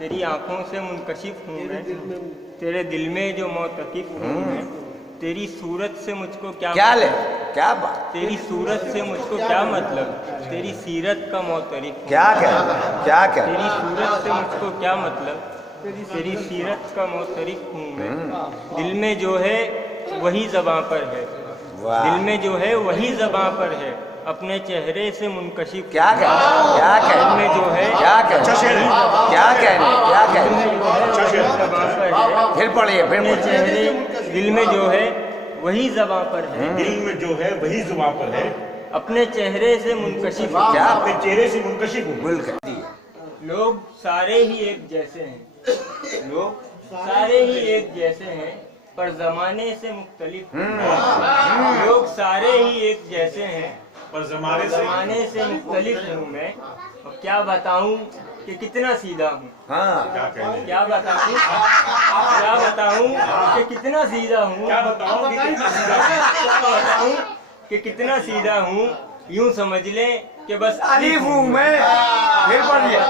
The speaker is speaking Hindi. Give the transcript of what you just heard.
तेरी आंखों से मुनकशिफ हूँ मैं, तेरे दिल में जो मोतकिफ हूँ मैं। तेरी सूरत से मुझको क्या ले, क्या बात, तेरी सूरत से मुझको क्या मतलब, तेरी सीरत का मोतरिफ हूँ। क्या कह, क्या कह, तेरी सूरत से मुझको क्या मतलब, तेरी सीरत का मोतरिफ हूँ मैं। दिल में जो है वही ज़बां पर है, वाह, दिल में जो है वही ज़बां पर है, अपने चेहरे से मुनकशिफ। क्या कह, क्या कह, दिल में जो है क्या कह, क्या कहने, क्या कहने, ज़बां पर है, फिर पढ़िए, फिर अपने पढ़िए। चेहरे, दिल में जो है वही ज़बां पर है, दिल में जो है वही जुबान पर है, अपने चेहरे से मुनकशिफ। क्या अपने चेहरे से मुनकशिफ हूँ। बिल कह दिए। लोग सारे ही एक जैसे हैं, लोग सारे ही एक जैसे हैं, पर जमाने से मुख्तलिफ। लोग सारे ही एक जैसे हैं, पर जमाने से मुख्तलिफ हूँ मैं। और क्या बताऊँ कि कितना सीधा हूँ, हाँ, क्या कहने, क्या बताऊँ, क्या बताऊँ कि कितना सीधा हूँ, क्या बताऊं कि कितना सीधा हूं? क्या बताऊँ कि कितना सीधा हूँ। यूं समझ ले कि बस अलीफ हूँ मैं, फिर पढ़िए।